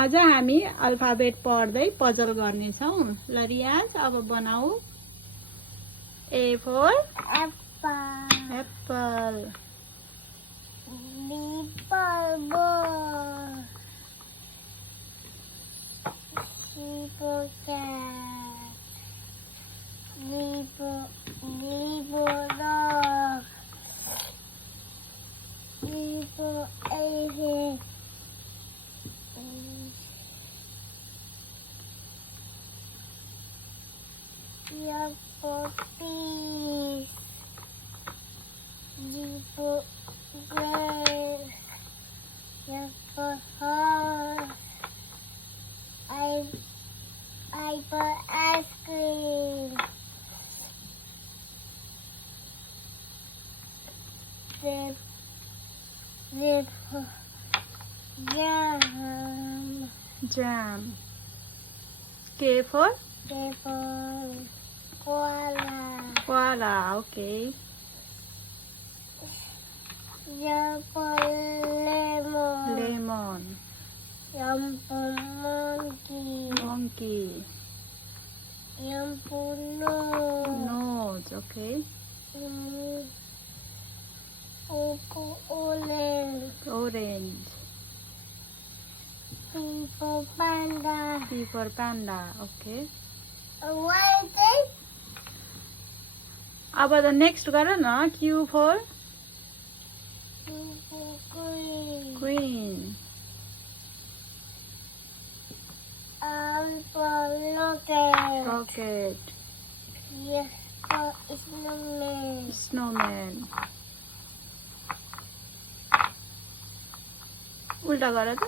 आज हामी अल्फाबेट पढ्दै पजल गर्नेछौँ। ल रियाज अब बनाऊ। A for apple. apple. B for ball. C for cat. D for dog. E for elephant. F for fish. G for grass. F for horse. I for ice cream. Z for jam. Jam. K for K for koala. koala. Okay. L for lemon. Lemon. M for monkey. Monkey. M for nose. Nose. Okay. O for orange. Orange. P for panda. P for panda. Okay. What is it? अब the next गर न. Q for Q for queen. queen. R for rocket. Rocket. S for snowman. Snowman. उल्टा गर त.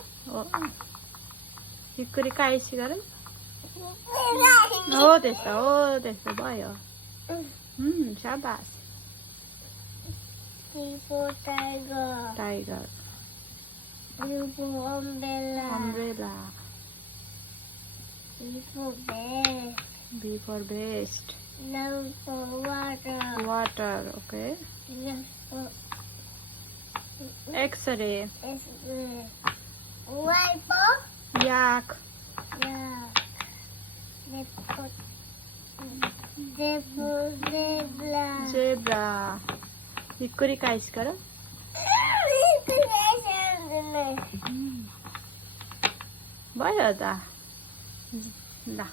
हिक्कुरी काइसी गर. हो त्यस्तो भयो. शाबास. T for tiger. Tiger. U for umbrella. Umbrella. B for bed. B for best. L for water. Water. Okay. S for X-ray. X-ray. Y for Yak. yak. Z for zebra. Zebra. हिक्कुरी काइस गर. भयो त. ल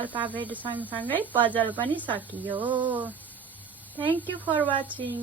alphabet सँगसँगै puzzle पनि सकियो. Thank you for watching.